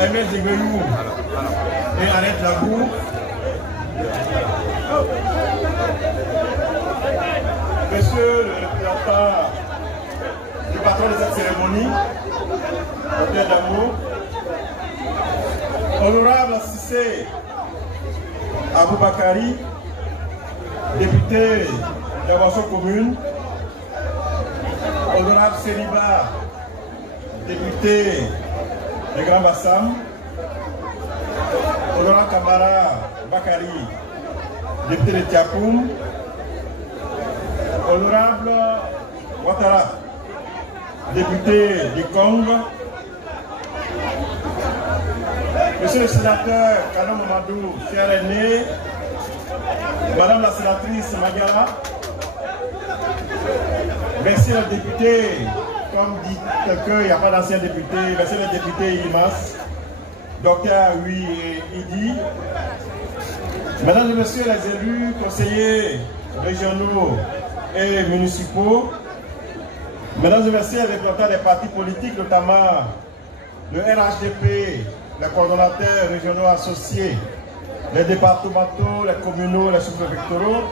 Aimé Zégoyou et Arrête Lagou. Monsieur le représentant du patron de cette cérémonie, Dr Damo, honorable Cissé Aboubakari, député de Wasso commune, honorable Seriba, député de Grand Bassam, honorable Kamara Bakari, député de Tiakoum, honorable Ouattara, député du Congo, monsieur le sénateur Kano Mamadou, cher aîné, madame la sénatrice Magala, merci le député, comme dit quelqu'un, il n'y a pas d'ancien député, merci le député Imas, docteur Aoui et Idi, mesdames et messieurs les élus, conseillers régionaux et municipaux, mesdames et messieurs les représentants des partis politiques, notamment le RHDP, les coordonnateurs régionaux associés, les départementaux, les communaux, les sous-préfectoraux,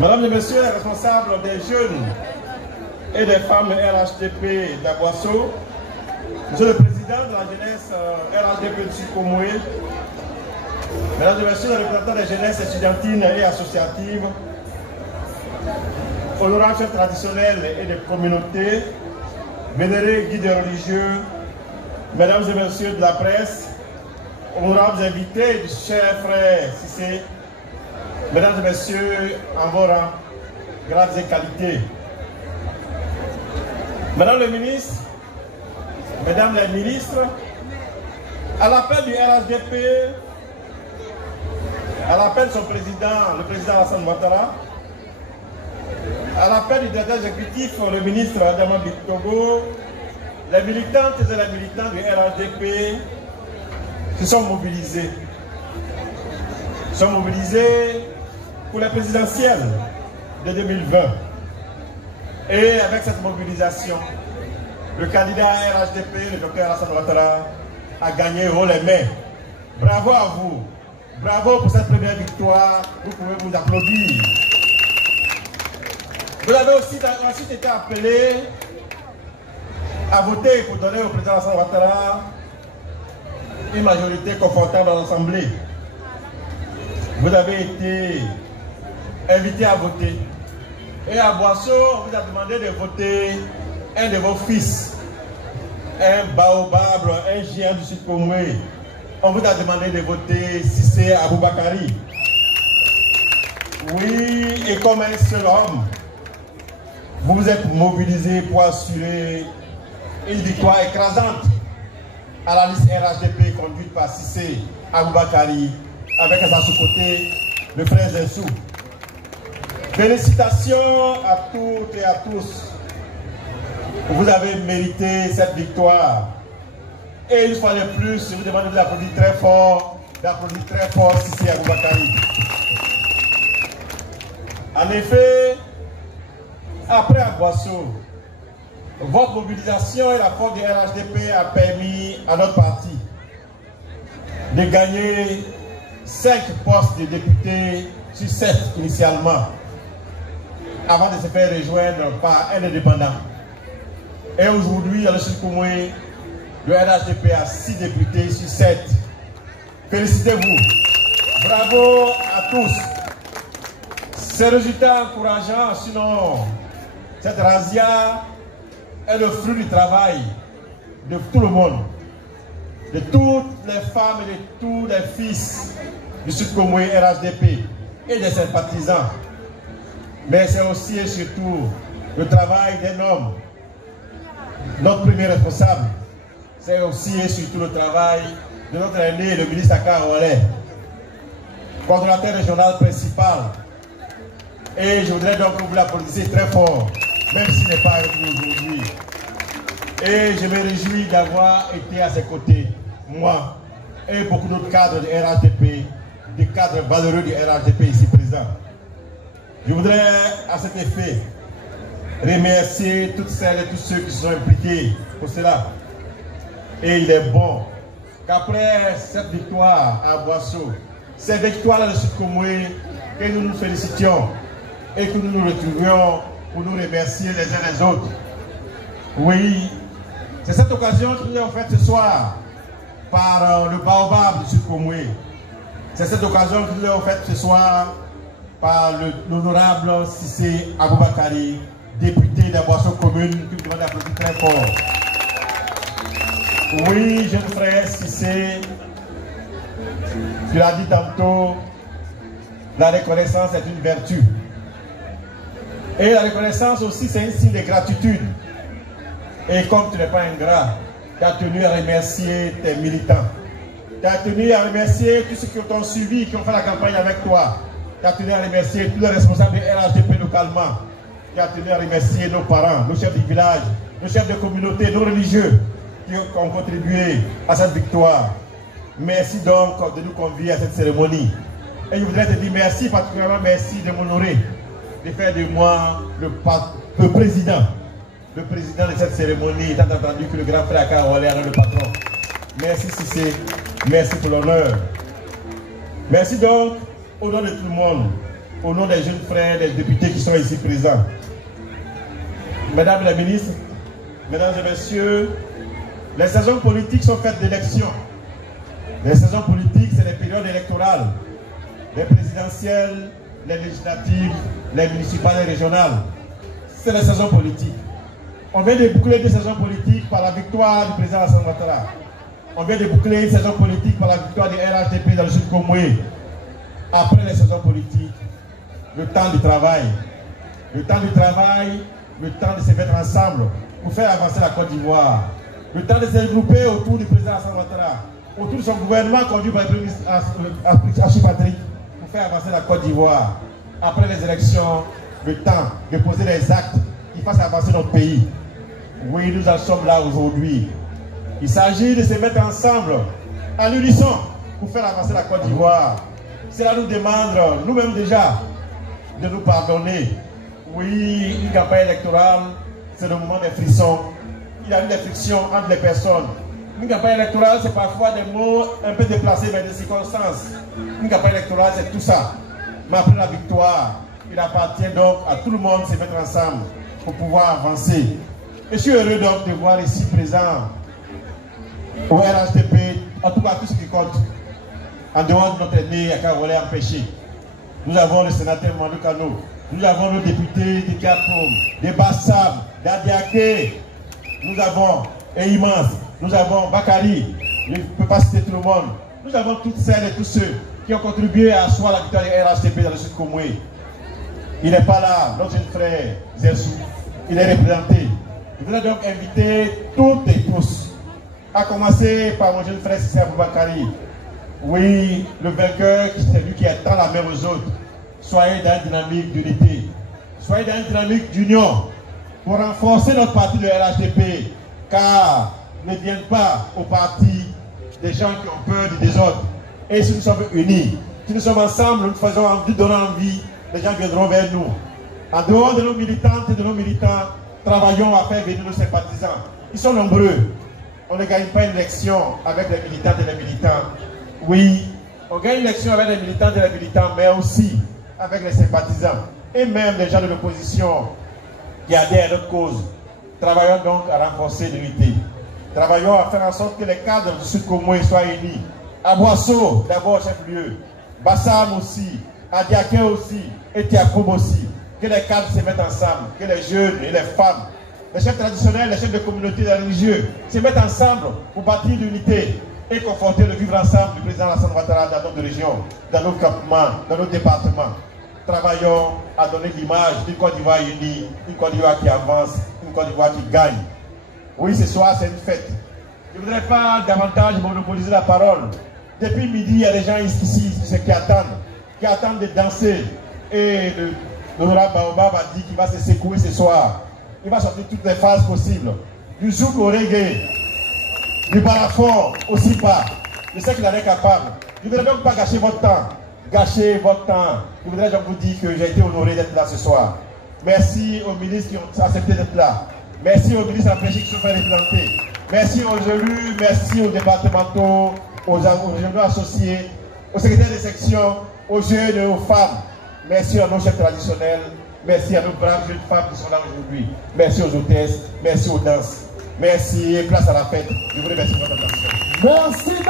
mesdames et messieurs les responsables des jeunes et des femmes RHDP d'Aboisseau, monsieur le président de la jeunesse RHDP de Sukomoué, mesdames et messieurs les représentants des jeunesses étudiantines et associatives, honorables chefs traditionnels et des communautés, vénérés guides religieux, mesdames et messieurs de la presse, honorables invités du cher frère Cissé, mesdames et messieurs en vos rangs, grades et qualités. Madame le ministre, mesdames les ministres, à l'appel du RHDP, à l'appel de son président, le président Alassane Ouattara, à l'appel du directeur exécutif, le ministre Adama Bitogo, les militantes et les militants du RHDP se sont mobilisés. Ils sont mobilisés pour la présidentielle de 2020. Et avec cette mobilisation, le candidat RHDP, le docteur Alassane Ouattara, a gagné haut les mains. Bravo à vous. Bravo pour cette première victoire. Vous pouvez vous applaudir. Vous avez aussi ensuite été appelé à voter pour donner au président Alassane Ouattara une majorité confortable à l'Assemblée. Vous avez été invité à voter. Et à Boisseau, on vous a demandé de voter un de vos fils, un baobab, un géant du Sud-Congo. On vous a demandé de voter Cissé Aboubakari. Oui, et comme un seul homme, vous vous êtes mobilisé pour assurer une victoire écrasante à la liste RHDP conduite par Cissé Aboubakari, avec à son côté le frère Zensou. Félicitations à toutes et à tous. Vous avez mérité cette victoire. Et une fois de plus, je vous demande de l'applaudir très fort Cissé Aboubakari. En effet, après Aguasso, votre mobilisation et la force du RHDP a permis à notre parti de gagner 5 postes de députés sur 7 initialement, avant de se faire rejoindre par un indépendant. Et aujourd'hui, dans le Sud-Congo, le RHDP a 6 députés sur 7. Félicitez-vous. Bravo à tous. Ces résultats encourageants, sinon cette razzia est le fruit du travail de tout le monde, de toutes les femmes et de tous les fils du Sud-Congo RHDP et des sympathisants. Mais c'est aussi et surtout le travail d'un homme, notre premier responsable. C'est aussi et surtout le travail de notre aîné, le ministre Akar Oualé, coordonnateur régional principal. Et je voudrais donc vous l'applaudir très fort, même s'il n'est pas avec nous aujourd'hui. Et je me réjouis d'avoir été à ses côtés, moi et beaucoup d'autres cadres du RHDP, des cadres valeureux du RHDP ici présents. Je voudrais à cet effet remercier toutes celles et tous ceux qui se sont impliqués pour cela. Et il est bon qu'après cette victoire à Boisseau, cette victoire de Sud-Comoué, que nous nous félicitions et que nous nous retrouvions pour nous remercier les uns les autres. Oui, c'est cette occasion qui nous est offerte ce soir par le Baobab de Sud-Comoué. C'est cette occasion qui nous est offerte ce soir par l'honorable Cissé Aboubakari, député de la Boisseau commune, qui nous demande d'applaudir très fort. Oui, jeune frère Cissé, tu l'as dit tantôt, la reconnaissance est une vertu. Et la reconnaissance aussi, c'est un signe de gratitude. Et comme tu n'es pas ingrat, tu as tenu à remercier tes militants. Tu as tenu à remercier tous ceux qui t'ont suivi, qui ont fait la campagne avec toi. Tu as tenu à remercier tous les responsables de RHDP localement. Tu as tenu à remercier nos parents, nos chefs de village, nos chefs de communauté, nos religieux qui ont contribué à cette victoire. Merci donc de nous convier à cette cérémonie. Et je voudrais te dire merci, particulièrement merci de m'honorer, de faire de moi le président de cette cérémonie, étant entendu que le grand frère Karolé est le patron. Merci Cissé, merci pour l'honneur. Merci donc au nom de tout le monde, au nom des jeunes frères, des députés qui sont ici présents. Mesdames les ministres, mesdames et messieurs, les saisons politiques sont faites d'élections. Les saisons politiques, c'est les périodes électorales, les présidentielles, les législatives, les municipales et régionales. C'est les saisons politiques. On vient de boucler des saisons politiques par la victoire du président Alassane Ouattara. On vient de boucler une saison politique par la victoire du RHDP dans le Sud-Comoué. Après les saisons politiques, le temps du travail. Le temps du travail, le temps de se mettre ensemble pour faire avancer la Côte d'Ivoire. Le temps de se regrouper autour du président Alassane Ouattara, autour de son gouvernement conduit par le Premier ministre Achille Patrick, pour faire avancer la Côte d'Ivoire. Après les élections, le temps de poser les actes qui fassent avancer notre pays. Oui, nous en sommes là aujourd'hui. Il s'agit de se mettre ensemble, en unisson, pour faire avancer la Côte d'Ivoire. Cela nous demande, nous-mêmes déjà, de nous pardonner. Oui, une campagne électorale, c'est le moment des frissons. Il y a eu des frictions entre les personnes. Une campagne électorale, c'est parfois des mots un peu déplacés, mais des circonstances. Une campagne électorale, c'est tout ça. Mais après la victoire, il appartient donc à tout le monde de se mettre ensemble pour pouvoir avancer. Et je suis heureux donc de voir ici présent au RHDP, en tout cas tout ce qui compte, en dehors de notre ennemi à Karolé empêché. Nous avons le sénateur Mandou Kano, nous avons nos députés de Diakom, de Bassam, d'Adiaké, nous avons Immense, nous avons Bakari, je ne peux pas citer tout le monde, nous avons toutes celles et tous ceux qui ont contribué à asseoir la victoire du RHDP dans le Sud-Comoué. Il n'est pas là, notre jeune frère Zersou, il est représenté. Je voudrais donc inviter toutes et tous, à commencer par mon jeune frère Cissé Aboubakari. Oui, le vainqueur, c'est lui qui tend la main aux autres. Soyez dans une dynamique d'unité, soyez dans une dynamique d'union pour renforcer notre parti de RHDP, car ne viennent pas au parti des gens qui ont peur du désordre. Et si nous sommes unis, si nous sommes ensemble, nous faisons envie, donnons envie, les gens viendront vers nous. En dehors de nos militantes et de nos militants, travaillons à faire venir nos sympathisants. Ils sont nombreux. On ne gagne pas une élection avec les militantes et les militants. Oui, on gagne une élection avec les militantes et les militants, mais aussi avec les sympathisants. Et même les gens de l'opposition qui adhèrent à notre cause. Travaillons donc à renforcer l'unité. Travaillons à faire en sorte que les cadres du Sud-Comoué soient unis. À Boisseau, d'abord chef-lieu. Bassam aussi. À Diaké aussi. Et Tiakoum aussi. Que les cadres se mettent ensemble. Que les jeunes et les femmes, les chefs traditionnels, les chefs de communauté, les religieux, se mettent ensemble pour bâtir l'unité et conforter le vivre ensemble du président Alassane Ouattara dans notre région, dans nos campements, dans nos départements. Travaillons à donner l'image d'une Côte d'Ivoire unie, une Côte d'Ivoire qui avance, une Côte d'Ivoire qui gagne. Oui, ce soir, c'est une fête. Je ne voudrais pas davantage monopoliser la parole. Depuis midi, il y a des gens ici qui attendent de danser. Et l'honorable Baobab a dit qu'il va se secouer ce soir. Il va sortir toutes les phases possibles. Du zouk au reggae, du balafon au sipa. Je sais qu'il en est capable. Je ne voudrais donc pas gâcher votre temps. Gâcher votre temps. Je voudrais donc vous dire que j'ai été honoré d'être là ce soir. Merci aux ministres qui ont accepté d'être là. Merci aux ministres empêchés qui sont fait replanter. Merci aux élus, merci aux départementaux, aux régionaux associés, aux secrétaires de section, aux jeunes et aux femmes. Merci à nos chefs traditionnels. Merci à nos braves jeunes femmes qui sont là aujourd'hui. Merci aux hôtesses, merci aux danses. Merci, place à la fête. Je vous remercie pour votre attention. Merci.